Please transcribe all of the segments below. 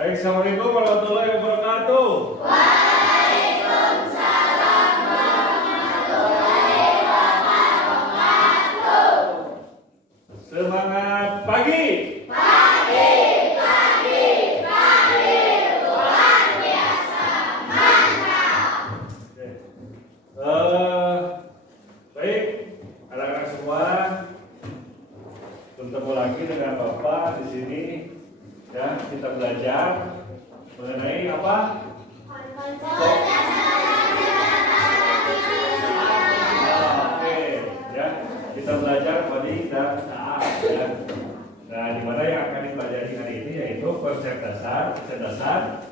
Baik, assalamualaikum warahmatullahi wabarakatuh. Waalaikumsalam warahmatullahi wabarakatuh. Semangat pagi. Pagi, luar biasa, mantap. Baik, anak-anak semua, bertemu lagi dengan Bapak di sini. Ya, kita belajar mengenai apa? Oke, ya, kita belajar coding dan saat. Ya. Nah, di mana yang akan dipelajari hari ini yaitu konsep dasar kecerdasan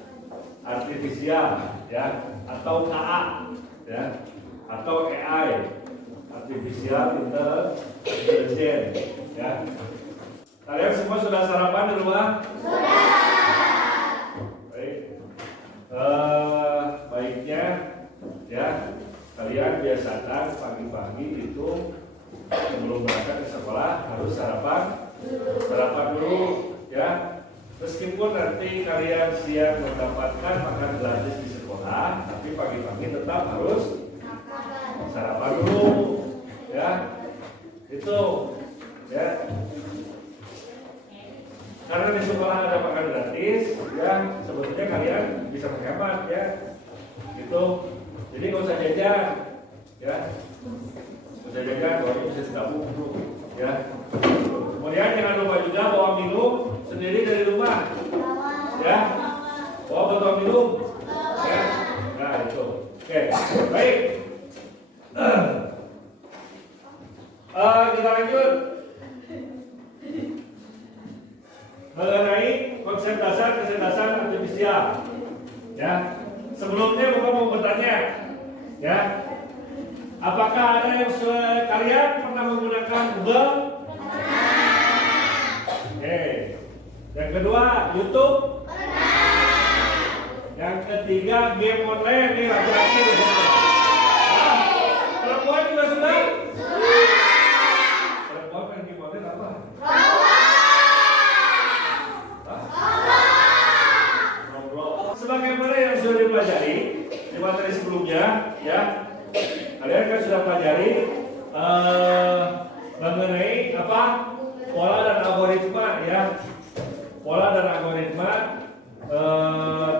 artifisial, ya, atau KA, ya, atau AI, artificial intelligence, ya. Kalian semua sudah sarapan di rumah? Sudah. Baik. Baiknya, ya, kalian biasakan pagi-pagi itu sebelum berangkat ke sekolah harus sarapan dulu, ya. Meskipun nanti kalian siap mendapatkan makan gratis di sekolah, tapi pagi-pagi tetap harus sarapan dulu, ya. Itu, ya. Karena di sekolah ada makan gratis, ya sebetulnya kalian bisa menghemat, ya. Gitu. Jadi nggak usah jajan, ya. Nggak usah jajan, kalau bisa ditabung dulu, ya. Kemudian jangan lupa juga bawa minum sendiri dari rumah, ya. Bawa botol minum, ya. Nah itu. Oke, baik. Kita lanjut mengenai konsep dasar kecerdasan artifisial, ya. Sebelumnya Bapak mau bertanya, ya, apakah ada yang kalian pernah menggunakan Google? Oke. Yang kedua, YouTube? Yang ketiga, game online nih laki-laki. Perempuan juga sudah? Perempuan main game online apa? Sebagaimana yang sudah dipelajari di materi sebelumnya, ya, kalian kan sudah pelajari mengenai apa pola dan algoritma, ya, pola dan algoritma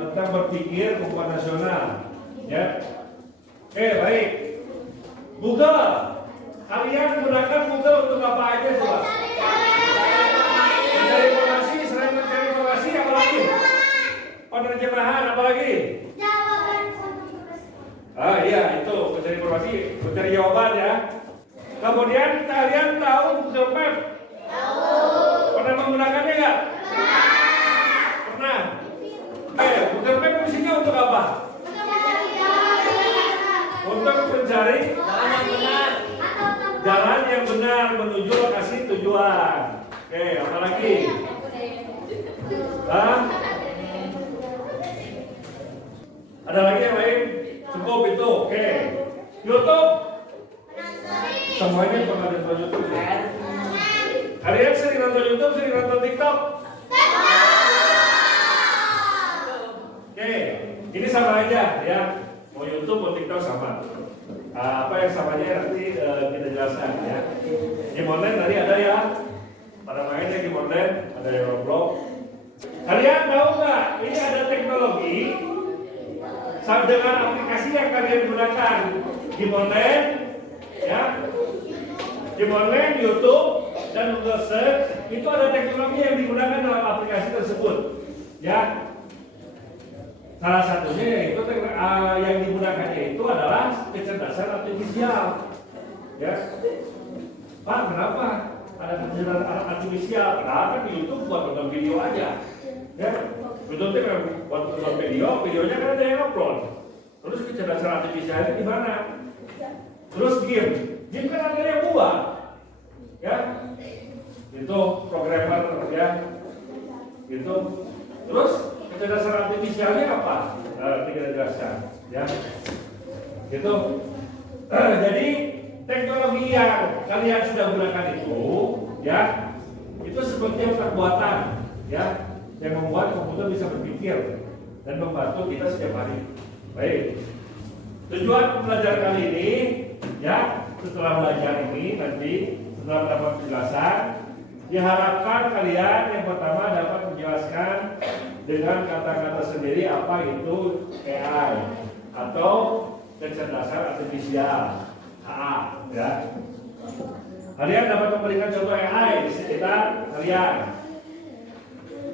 tentang berpikir kumpulan nasional, ya. Oke, baik. Google, kalian gunakan Google untuk apa aja coba? Mencari informasi, selain mencari informasi apa lagi? Penerjemahan apa lagi? Iya itu mencari informasi, mencari jawaban, ya. Kemudian kalian tahu Google Map? Tahu. Pernah menggunakannya nggak? Pernah. Google Map fungsinya untuk apa? Untuk mencari jalan yang benar menuju lokasi tujuan. Oke, apa lagi? Ada lagi yang lain? Cukup itu. Oke. YouTube. Semuanya pernah nonton YouTube, ya? Kalian sering nonton YouTube, sering nonton TikTok? Oke. Ini sama aja, ya. Mau YouTube, mau TikTok sama. Apa yang samanya nanti kita jelaskan, ya. Game online tadi ada, ya. Pada mainnya game online, ada yang Roblox. Kalian tahu nggak? Ini ada teknologi dengan aplikasi yang kalian gunakan, game online, ya, game online, YouTube, dan Google Search. Itu ada teknologi yang digunakan dalam aplikasi tersebut, ya. Salah satunya yaitu yang digunakannya itu adalah kecerdasan artifisial, ya. Pak, kenapa ada kecerdasan artifisial? Karena di YouTube buat nonton video aja, ya. Betul kan buat nonton videonya kan ada yang upload. Terus kecerdasan artifisialnya di mana? Terus game kan ada yang buat, ya. Itu programmer, ya. Gitu. Terus kecerdasan artifisialnya apa? Kita jelaskan, ya. Gitu. Jadi teknologi yang kalian sudah gunakan itu, ya, itu seperti otak buatan, ya. yang membuat komputer bisa berpikir dan membantu kita setiap hari. Baik. Tujuan pembelajaran kali ini, ya, setelah belajar ini nanti setelah mendapat penjelasan, diharapkan kalian yang pertama dapat menjelaskan dengan kata-kata sendiri apa itu AI atau kecerdasan artifisial (AA). Ya. Kalian dapat memberikan contoh AI di sekitar kalian.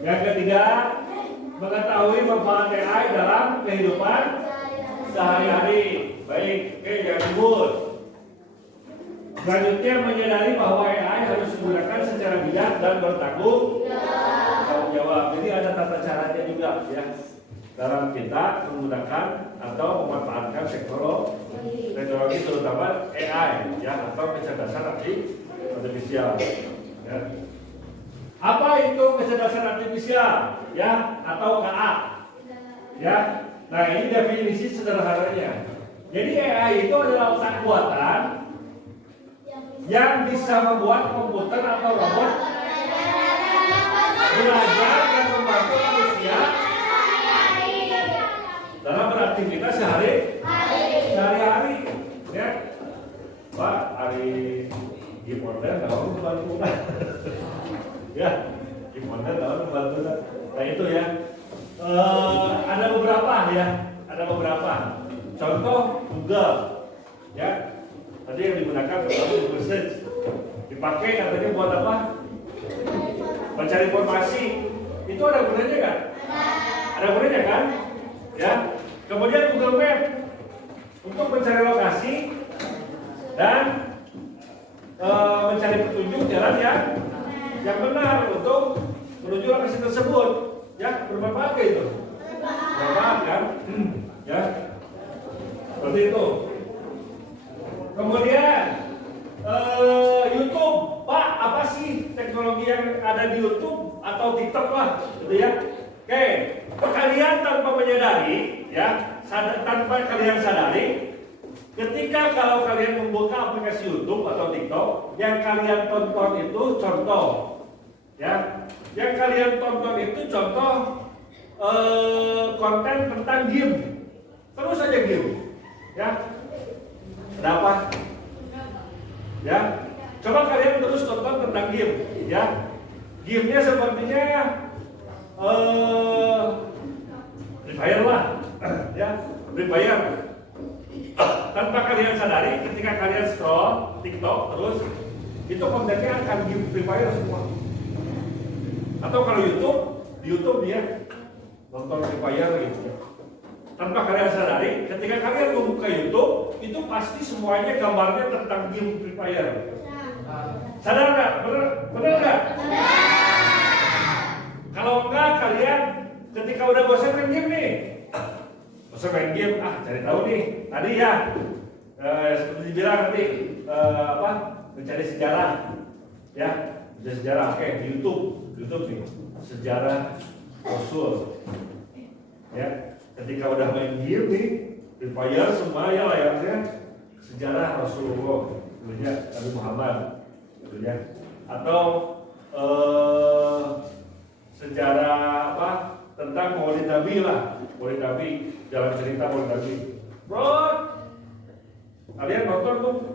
Yang ketiga, mengetahui manfaat AI dalam kehidupan sehari-hari. Baik, oke, jangan ribut. Selanjutnya, menyadari bahwa AI harus digunakan secara bijak dan bertanggung jawab. Jadi ada tata caranya juga, ya, dalam kita menggunakan atau memanfaatkan teknologi terutama AI, ya, atau kecerdasan artifisial. Ya. Apa itu kecerdasan artifisial, ya, atau KA? Ya. Nah, ini definisi sederhananya. Jadi AI itu adalah otak buatan yang bisa membuat komputer atau robot belajar dan membantu manusia dalam beraktivitas sehari-hari. Ya, Pak, hari gimana kalau membantu? Ya, gimana kalau membantu? Nah itu ya. Ada beberapa. Contoh Google, ya. Tadi yang digunakan adalah Google Search. Dipakai katanya buat apa? Mencari informasi. Itu ada gunanya kan? Ada gunanya kan? Ya. Kemudian Google Map untuk mencari lokasi dan mencari petunjuk jalan yang benar untuk menuju lokasi tersebut. Ya, bermanfaat itu. Bermanfaat kan? Ya. Seperti itu. Kemudian YouTube, Pak, apa sih teknologi yang ada di YouTube atau TikTok lah, gitu ya? Oke, kalian tanpa menyadari, ya, tanpa kalian sadari, ketika kalau kalian membuka aplikasi YouTube atau TikTok, yang kalian tonton itu contoh, ya, yang kalian tonton itu contoh konten tentang game, terus aja game, ya. Ada apa? Ya, coba kalian terus tonton tentang game, ya. Gamenya sepertinya Free Fire lah, ya, Free Fire. Tanpa kalian sadari, ketika kalian scroll TikTok terus, itu kontennya akan game Free Fire semua. Atau kalau di YouTube dia nonton Free Fire gitu. Tanpa kalian sadari, ketika kalian membuka YouTube, itu pasti semuanya gambarnya tentang game Free Fire. Sadar nggak? Bener nggak? Kalau enggak, kalian ketika udah bosan main game nih, bosan main game, cari tahu nih. Tadi ya, seperti dibilang nanti mencari sejarah, ya, mencari sejarah. Oke, di YouTube nih, sejarah Rasul, ya. Ketika udah main game nih, Free Fire semua ya layarnya sejarah Rasulullah, tentunya Nabi Muhammad, tentunya. Atau sejarah apa tentang Maulid Nabi lah, Maulid Nabi, jalan cerita Maulid Nabi. Bro, kalian nonton tuh,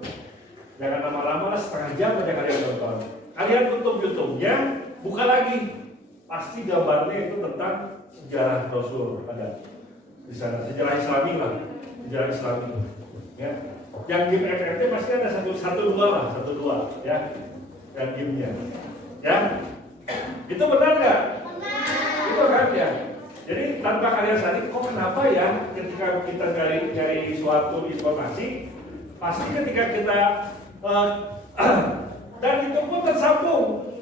jangan lama-lama lah, setengah jam aja kalian nonton. Kalian tutup YouTube-nya, buka lagi, pasti gambarnya itu tentang sejarah Rasul ada. Di sana sejarah Islami lah, sejarah Islami, ya. Yang game FFT pasti ada satu dua, ya, yang gamenya, ya. Itu benar nggak? Benar. Itu kan ya. Jadi tanpa kalian sadari, kok kenapa ya ketika kita cari suatu informasi, pasti ketika kita dan itu pun tersambung.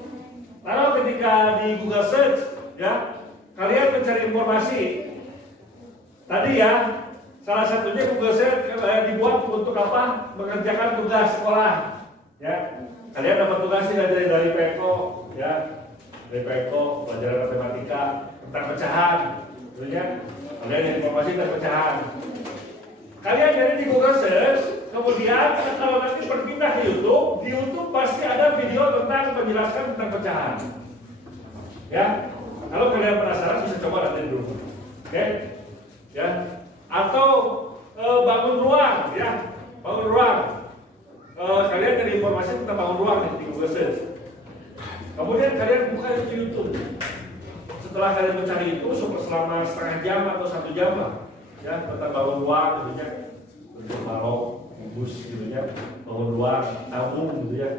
Kalau ketika di Google Search, ya, kalian mencari informasi. Tadi ya, salah satunya Google Search dibuat untuk apa? Mengerjakan tugas sekolah. Ya, kalian dapat tugasnya dari PEKO, ya, dari PEKO, pelajaran matematika tentang pecahan, ya. Kalian yang informasi tentang pecahan. Kalian jadi di Google Search, kemudian kalau nanti berpindah ke YouTube, di YouTube pasti ada video tentang menjelaskan tentang pecahan. Ya, Kalau kalian penasaran bisa coba nanti di rumah. Oke? Ya. Atau bangun ruang, ya. Bangun ruang. Kalian cari informasi tentang bangun ruang di Google Search. Kemudian kalian buka di YouTube. Setelah kalian mencari itu selama setengah jam atau 1 jam lah, ya, tentang bangun ruang, gitu ya, balok, bus, gitu ya, bangun ruang, tabung, gitu ya.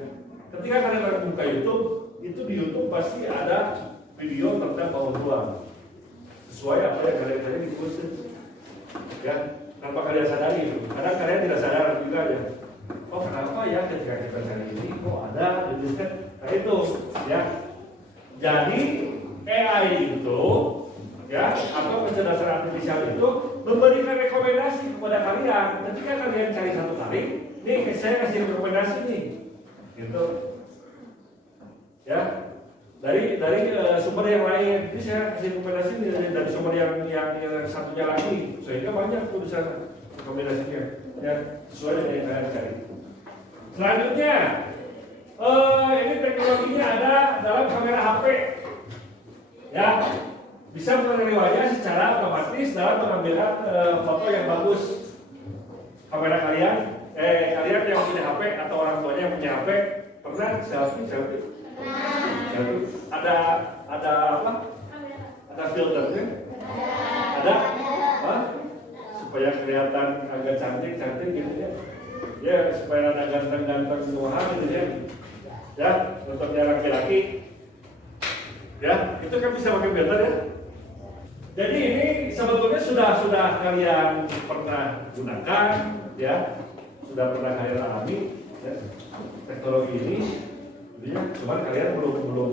Ketika kalian buka YouTube, itu di YouTube pasti ada video tentang bangun ruang, sesuai apa yang kalian cari di Google Search. Ya, tanpa kalian sadari, kadang kalian tidak sadar juga ya. Oh kenapa ya ketika kita cari ini kok ada gitu kan? Nah itu ya. Jadi AI itu ya atau kecerdasan artifisial itu memberikan rekomendasi kepada kalian ketika kalian cari satu kali. Nih saya kasih rekomendasi nih, gitu. Ya dari sumber yang lain. Jadi saya kasih rekomendasi dari sumber yang satunya lagi sehingga banyak tuh di sana rekomendasinya ya sesuai dengan yang kalian cari. Selanjutnya ini teknologinya ada dalam kamera HP ya, bisa mengenali wajah secara otomatis dalam mengambil foto yang bagus. Kamera kalian yang punya HP atau orang tuanya yang punya HP pernah selfie? Ada apa? Ada filternya? Ada? Apa? Supaya kelihatan agak cantik gitu ya. Ya supaya ada ganteng-ganteng semua gitu ya. Ya, untuk yang laki-laki. Ya, itu kan bisa pakai filter ya. Jadi ini sebetulnya sudah kalian pernah gunakan ya. Sudah pernah kalian alami ya. Teknologi ini ya, cuman kalian belum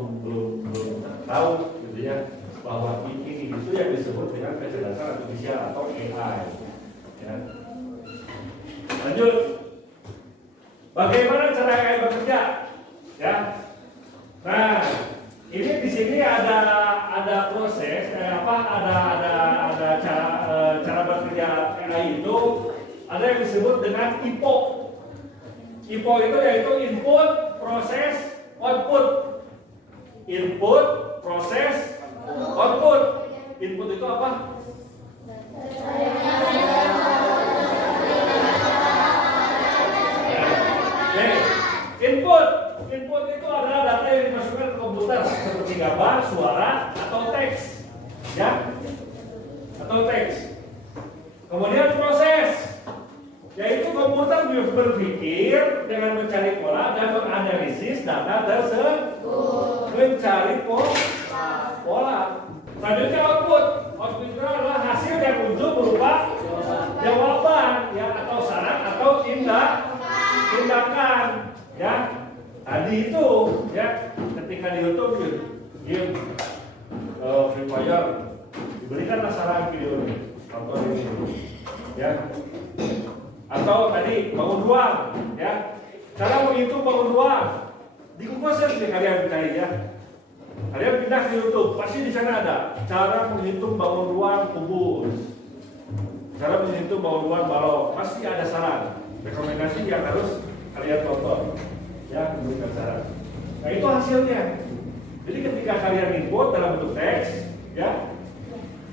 tahu gitu ya bahwa ini itu yang disebut dengan kecerdasan artifisial atau AI. Ya. Lanjut, bagaimana cara AI bekerja? Ya, nah ini di sini ada proses, ada cara bekerja AI itu ada yang disebut dengan IPO. IPO itu yaitu input, proses, output. Input, proses, output. Input itu apa? Input itu adalah data yang dimasukkan ke komputer seperti gambar, suara, atau teks, ya, atau teks. Kemudian proses, yaitu komputer berpikir dengan mencari pola dan menganalisis data tersebut, mencari pola. Selanjutnya output itu adalah hasil yang muncul berupa jawaban, ya, atau saran atau tindakan, ya. Tadi itu, ya, ketika di YouTube, game Free Fire, diberikanlah saran video ini, tonton ini, ya. Atau tadi bangun ruang, ya. Cara menghitung bangun ruang di Google Search nih kalian cari ya. Kalian pindah ke YouTube, pasti di sana ada cara menghitung bangun ruang kubus, cara menghitung bangun ruang balok, pasti ada saran, rekomendasi yang harus kalian tonton. Ya, memberikan saran. Nah itu hasilnya. Jadi ketika kalian input dalam bentuk teks, ya,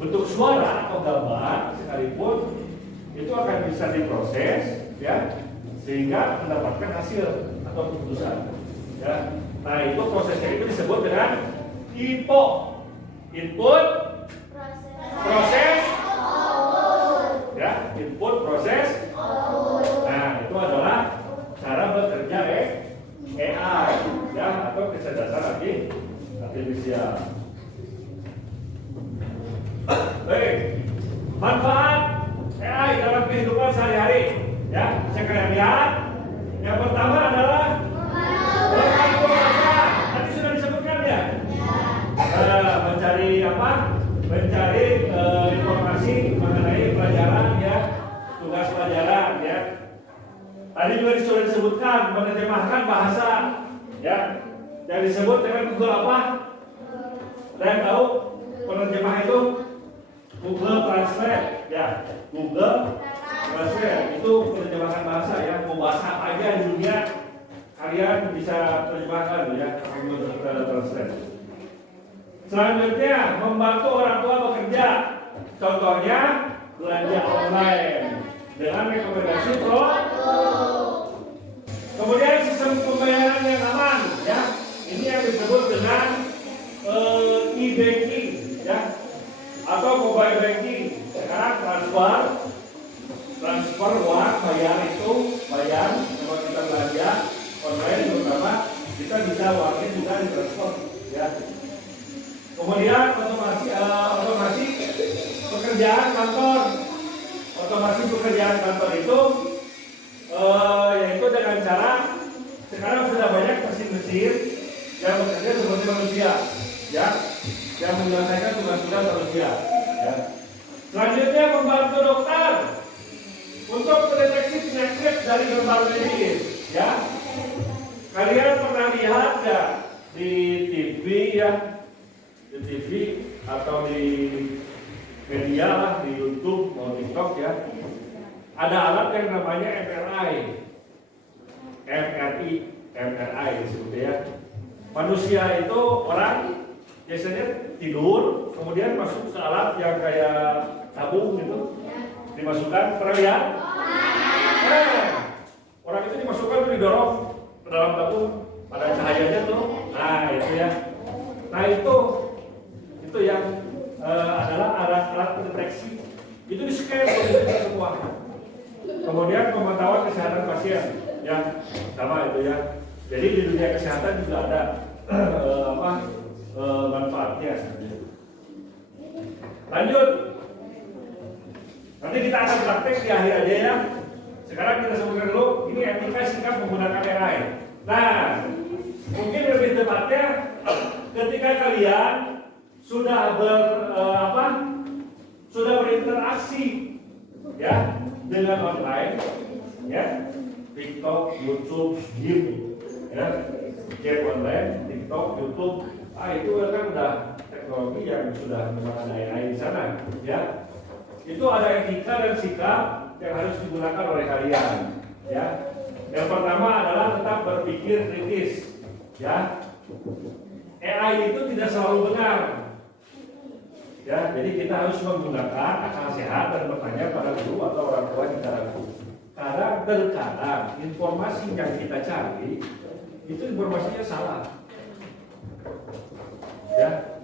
bentuk suara atau gambar sekalipun, itu akan bisa diproses, ya, sehingga mendapatkan hasil atau keputusan. Ya. Nah itu prosesnya itu disebut dengan IPO. Input, proses, ya, input, proses. Nah itu adalah cara bekerja AI, ya, atau kecerdasan artifisial. Baik, manfaat AI dalam kehidupan sehari-hari, ya, bisa kalian lihat. Yang pertama adalah membantu apa? Tadi sudah disebutkan ya. Mencari apa? Mencari informasi mengenai pelajaran, ya, tugas pelajaran, ya. Tadi juga sudah disebutkan menerjemahkan bahasa, ya, yang disebut dengan Google apa? Kalian tahu penerjemah itu Google Translate, ya, Google Translate itu penerjemahan bahasa, ya, mau bahasa apa aja di dunia kalian bisa terjemahkan, ya, Google Translate. Selanjutnya, membantu orang tua bekerja. Contohnya, belanja online dengan rekomendasi produk. Kemudian sistem pembayaran yang aman, ya. Ini yang disebut dengan e-banking, ya, atau mobile banking. Sekarang transfer uang, bayar kalau kita belanja online terutama kita bisa uangnya juga ditransfer, ya. Kemudian otomasi pekerjaan kantor. Otomasi pekerjaan kantor itu yaitu dengan cara sekarang sudah banyak mesin-mesin yang bekerja seperti manusia, ya, yang menyelesaikan tugas-tugas manusia, ya. Selanjutnya membantu dokter untuk mendeteksi penyakit dari gambar medis, ya. Kalian pernah lihat ya di TV, ya, di TV atau di media lah, di YouTube atau TikTok, ya. Ada alat yang namanya MRI disebutnya, ya. Manusia itu orang biasanya tidur, kemudian masuk ke alat yang kayak tabung gitu, dimasukkan, pernah lihat? Orang itu dimasukkan tuh, didorong ke dalam tabung, ada cahayanya tuh, nah itu ya. Nah itu yang adalah alat pendeteksi, itu di scan semua. Kemudian pemantauan kesehatan pasien, ya, sama itu ya. Jadi di dunia kesehatan juga ada manfaatnya. Lanjut, nanti kita akan praktek di akhir aja, ya. Sekarang kita sebutkan dulu, ini etika sikap menggunakan AI. Nah, mungkin lebih tepatnya ketika kalian sudah sudah berinteraksi, ya, dengan online, ya, TikTok, YouTube, game, ya, game online, TikTok, YouTube, itu kan udah teknologi yang sudah menggunakan AI di sana, ya. Itu ada etika dan sikap yang harus digunakan oleh kalian, ya. Yang pertama adalah tetap berpikir kritis, ya. AI itu tidak selalu benar, ya. Jadi kita harus menggunakan akal sehat dan bertanya pada guru atau orang tua kita ragu. Karena terkadang informasi yang kita cari itu informasinya salah, ya.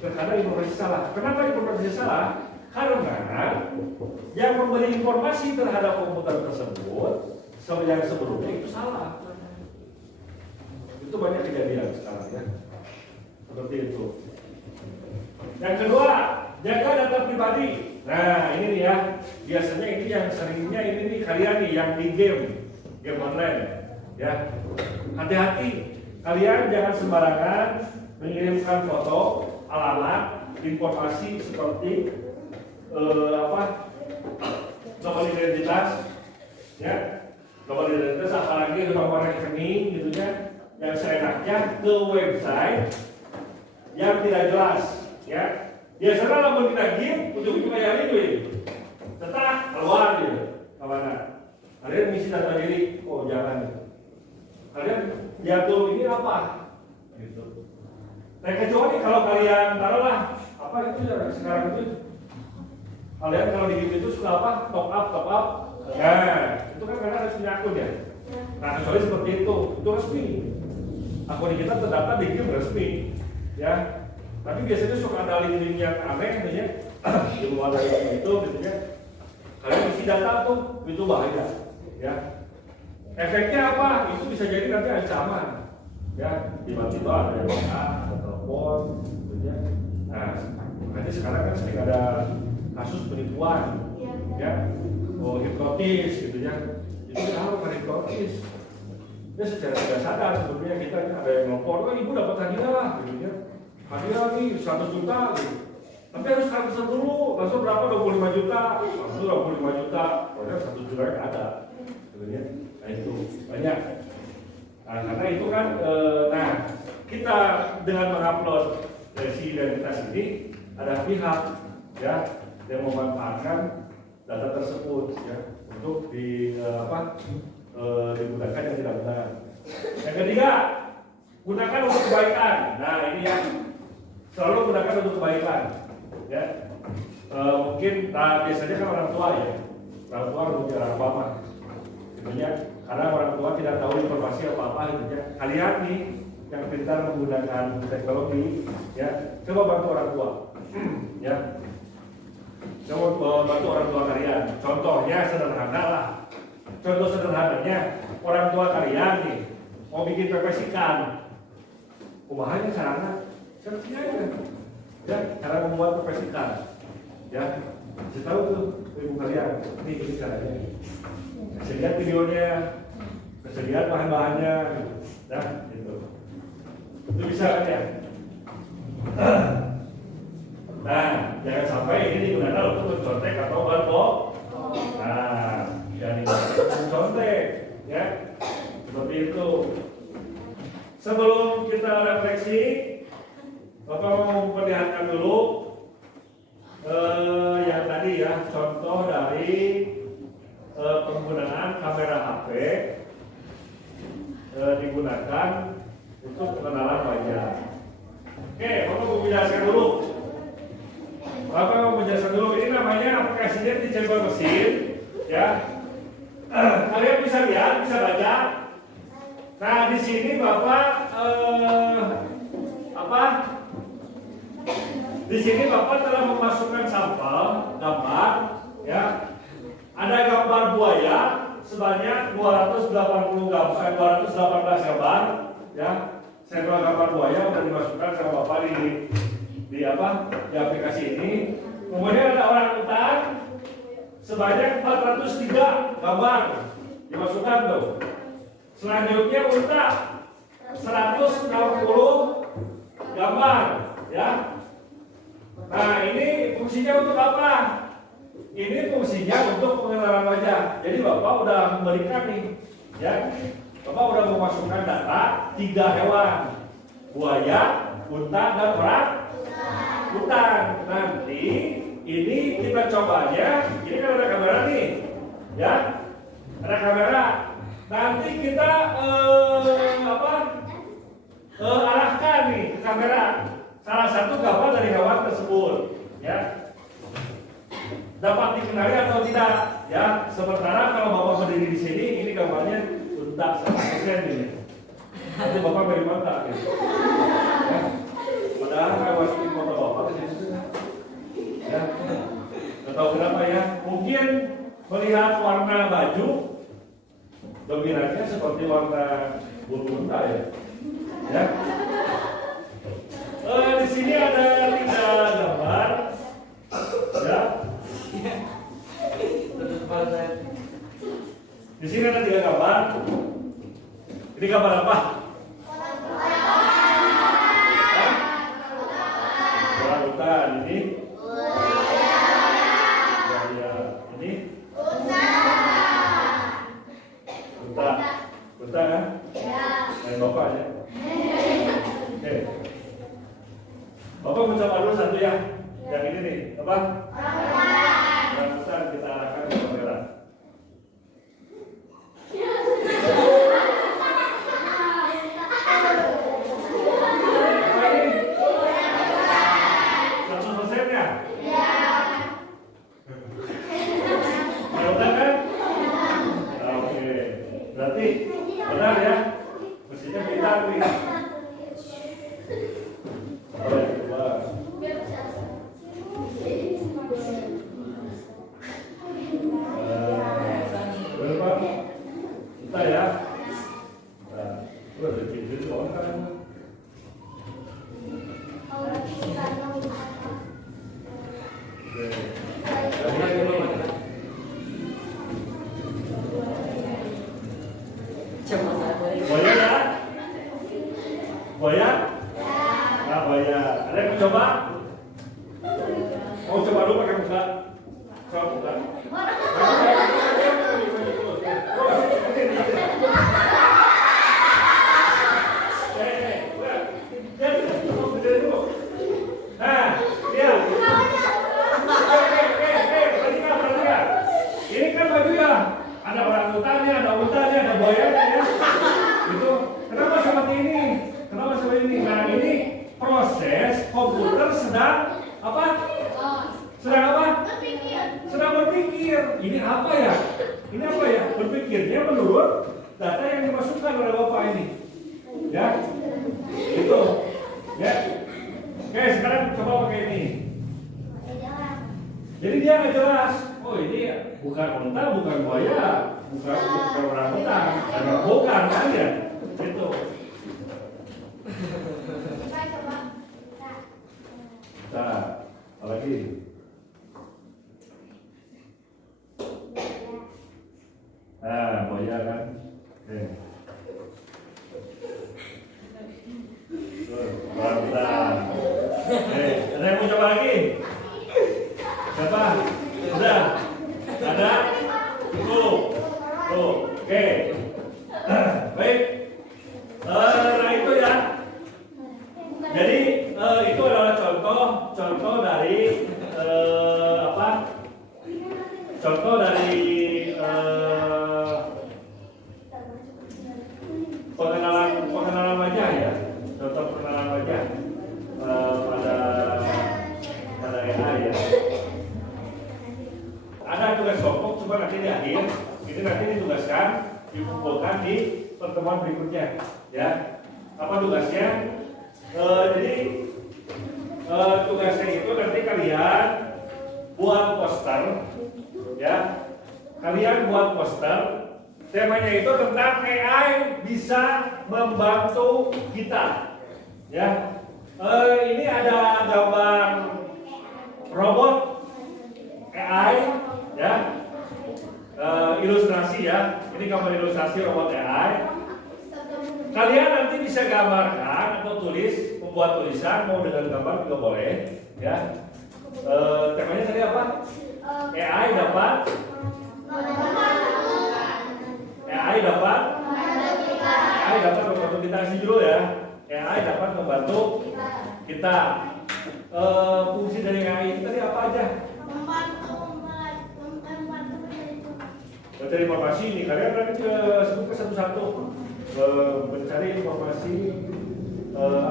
Terkadang informasi salah. Kenapa informasinya salah? Karena yang memberi informasi terhadap komputer tersebut yang sebelumnya itu salah. Itu banyak kejadian sekarang, ya, seperti itu. Yang kedua, jaga data pribadi. Nah ini nih, ya, biasanya ini yang seringnya ini nih kalian nih yang di game online, ya. Hati-hati, kalian jangan sembarangan mengirimkan foto, alamat, informasi seperti nomor identitas, ya, nomor identitas, apalagi nomor rekening gitu, ya, yang seenaknya ke website yang tidak jelas, ya. Biasanya kalau kita game, ujung-ujungnya yang itu, cetak keluar gitu, kemana? Kalian misi data diri, oh jangan. Kalian jatuh ini apa? Gitu. Nah kecuali kalau kalian taruhlah apa itu ya sekarang itu. Kalian kalau di game itu suka apa? Top up. Nah, itu kan karena harus punya akun, ya. Nah, kecuali seperti itu resmi. Akun kita terdaftar di game resmi, ya. Tapi biasanya suka ada link-link yang aneh, gitu ya. Di luar dari itu, gitu ya. Kalian isi data tuh, itu bahaya, ya. Efeknya apa? Itu bisa jadi nanti ancaman, ya. Tiba-tiba ada yang ada telepon, gitu ya. Nah, nanti sekarang kan sering ada kasus penipuan, ya, hipnotis, gitu ya. Itu kalau hipnotis, ya secara tidak sadar sebetulnya kita ada yang nelfon, ibu dapat hadiah, gitu ya. Hadiah nih 100 juta, gitu. Tapi harus transfer dulu, transfer berapa? 25 juta, langsung 25 juta, padahal 1 juta ada, gitu ya. Nah itu banyak. Nah karena itu kan, nah kita dengan mengupload si identitas ini ada pihak, ya, yang memanfaatkan data tersebut, ya, untuk digunakan yang tidak benar. Yang ketiga, gunakan untuk kebaikan. Nah ini yang selalu gunakan untuk kebaikan, ya. Mungkin, biasanya kan orang tua ya, orang tua mengajar apa-apa, tentunya karena orang tua tidak tahu informasi apa-apa, tentunya kalian nih yang pintar menggunakan teknologi, ya, coba bantu orang tua, ya, coba bantu orang tua kalian. Contohnya sederhana lah, contoh sederhananya orang tua kalian nih mau bikin pepes ikan, kumahanya caranya, seperti aja, ya, cara membuat pepes ikan, ya, saya tahu tuh ibu kalian, ini caranya, saya lihat videonya, saya lihat bahan-bahannya, ya, gitu. Itu bisa kan ya? Nah, jangan sampai ini digunakan untuk mencontek atau berbohong. Nah, jangan digunakan untuk mencontek, ya, seperti itu. Sebelum kita refleksi, Bapak mau memperlihatkan dulu yang tadi ya, contoh dari penggunaan kamera HP digunakan untuk pengenalan wajah. Oke, Bapak mau menjelaskan dulu. Bapak mau menjelaskan dulu. Ini namanya aplikasinya di Cirebon mesin, ya. Kalian bisa lihat, bisa baca. Nah, di sini Bapak Di sini Bapak telah memasukkan sampel gambar, ya. Ada gambar buaya sebanyak 218 gambar, ya. Sampel gambar buaya sudah dimasukkan sama Bapak di aplikasi ini. Kemudian ada orang utan sebanyak 403 gambar dimasukkan tuh. Selanjutnya unta 160 gambar, ya. Nah, ini fungsinya untuk apa? Ini fungsinya untuk pengenalan wajah. Jadi Bapak udah memberikan nih, ya. Bapak udah memasukkan data 3 hewan, buaya, unta, dan orang utan. Nanti ini kita cobanya, ini kan ada kamera nih, ya, ada kamera. Nanti kita arahkan nih ke kamera salah satu gambar dari hewan tersebut, ya. Dapat dikenali atau tidak, ya. Sementara kalau Bapak berdiri di sini, ini gambarnya unta 100% ini. Nanti Bapak beri mata, gitu. Ya. Padahal kalau masukin foto Bapak ke situ, ya. Nggak tahu kenapa ya. Mungkin melihat warna baju dominannya seperti warna bulu unta ya. Ya. Di sini ada 3 gambar, ya. Di sini ada 3 gambar. Ini gambar apa? Orang hutan. Ini buaya. Ini unta kan? Dan Bapak ya. Oke. Bapak mencoba dulu satu ya. Yang ini nih, apa? Orang hutan kita arahkan ke kamera. Apa ini? 100% ya? Ya udah kan? Oke. Berarti benar ya? Mestinya pintar nih. Kita ya. Udah tidur soalnya kan. Buaya ya? Buaya? Nah, buaya. Ada yang mau coba? Mau coba dulu pakai muka? Coba muka. Ini kan baju ya, ada orangutannya, ada untannya, ada buayanya ya. Itu kenapa seperti ini? Kenapa seperti ini? Nah, ini proses komputer sedang apa? Sedang apa? Sedang berpikir. Ini apa ya? Ini apa ya? Berpikirnya menurut data yang dimasukkan oleh Bapak ini. Ya, itu. Ya. Oke, sekarang coba pakai ini. Jadi dia nggak jelas. Oh ini bukan unta, bukan buaya, bukan orang hutan, bukan kan ya? Itu. Nah, apalagi? Nah, buaya kan? Oke. Mantap. Oke, ada yang mau coba lagi? Siapa? Sudah? Ada? Tuh. Oke. Baik. Nah itu ya. Jadi itu adalah contoh dari apa? Contoh dari pengenalan wajah ya. Contoh pengenalan wajah pada AI ya. Ada tugas kelompok, coba nanti di akhir. Ini nanti ditugaskan, dikumpulkan di pertemuan berikutnya, ya. Apa tugasnya? Jadi tugasnya itu nanti kalian buat poster, ya. Kalian buat poster. Temanya itu tentang AI bisa membantu kita, ya. Ini ada gambar robot AI, ya. Ilustrasi ya. Ini gambar ilustrasi robot AI. Kalian nanti bisa gambarkan atau tulis, membuat tulisan mau dengan gambar juga boleh, ya. Temanya tadi apa? AI dapat membantu kita sih dulu ya. AI dapat membantu kita. Fungsi dari AI itu tadi apa aja? Mencari informasi ini kalian nanti sebutkan satu-satu. Mencari informasi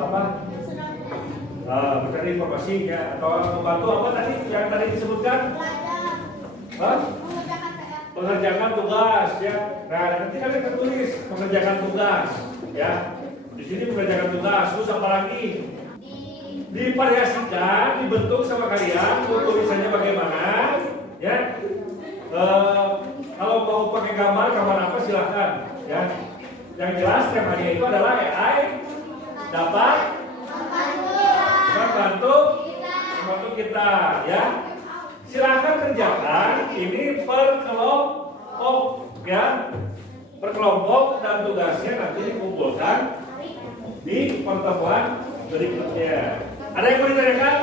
apa? Mencari informasinya atau membantu apa tadi yang tadi disebutkan? Mengerjakan tugas ya. Nah nanti kalian tertulis mengerjakan tugas ya. Di sini mengerjakan tugas. Terus apa lagi? Divariasikan, dibentuk sama kalian. Tulisannya bagaimana? Ya. Kalau mau pakai gambar apa silahkan ya. Yang jelas temanya itu adalah AI dapat membantu kita ya. Silahkan kerjakan ini per kelompok ya. Per kelompok dan tugasnya nanti dikumpulkan di pertemuan berikutnya. Ada yang mau ditanyakan?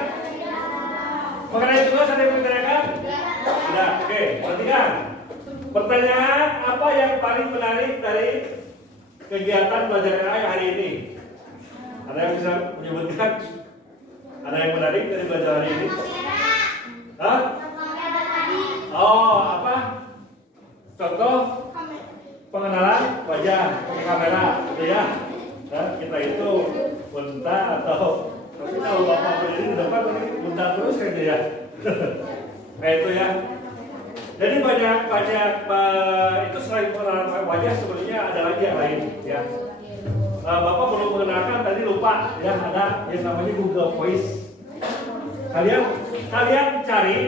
Mengenai tugas ada yang mau ditanyakan? Sudah, oke, perhatikan. Pertanyaan apa yang paling menarik dari kegiatan belajar AI hari ini? Ada yang bisa menyebutkan? Ada yang menarik dari belajar hari ini? Hah? Oh, apa? Contoh pengenalan wajah pakai kamera, gitu ya. Nah, kita itu unta atau tapi kalau bapak berdiri di depan unta terus gitu ya. Nah itu ya. Jadi banyak itu selain pengenalan wajah sebenarnya ada lagi yang lain ya. Bapak belum mengenalkan tadi lupa ya ada yang namanya Google Voice. Kalian cari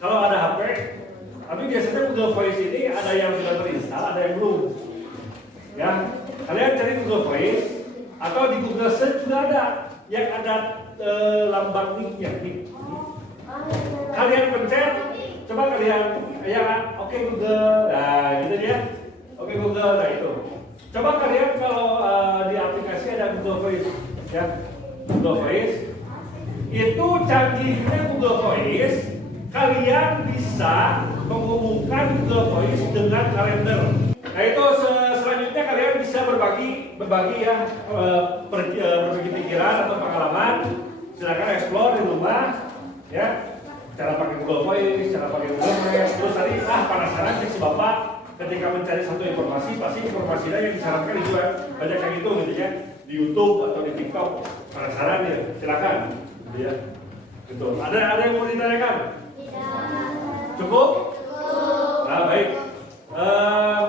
kalau ada HP, tapi biasanya Google Voice ini ada yang sudah terinstall, ada yang belum. Ya, kalian cari Google Voice atau di Google Search juga ada yang ada lambang mic-nya. Kalian pencet, coba kalian ya oke Google, nah gitu ya. Oke Google, nah itu. Coba kalian kalau di aplikasi ada Google Voice, ya Google Voice. Itu canggihnya Google Voice, kalian bisa menghubungkan Google Voice dengan kalender. Nah itu selanjutnya kalian bisa berbagi ya, berbagi pikiran atau pengalaman. Silakan explore di rumah, ya. Cara pakai Google Voice, cara pakai Google Maps. Terus tadi penasaran si bapak ketika mencari satu informasi, pasti informasinya yang disarankan itu banyak yang itu gitu ya, di YouTube atau di TikTok. Penasaran ya, silakan. Ya. Gitu. Ada yang mau ditanyakan? Cukup? Nah, baik.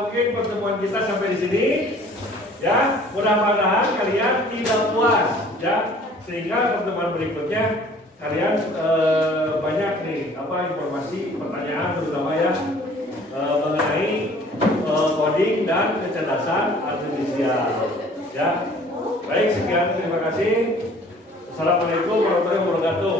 Mungkin pertemuan kita sampai di sini. Ya, mudah-mudahan kalian tidak puas, ya, sehingga pertemuan berikutnya kalian banyak nih informasi, pertanyaan terutama ya mengenai coding dan kecerdasan artifisial. Ya, baik, sekian, terima kasih. Assalamualaikum warahmatullahi wabarakatuh.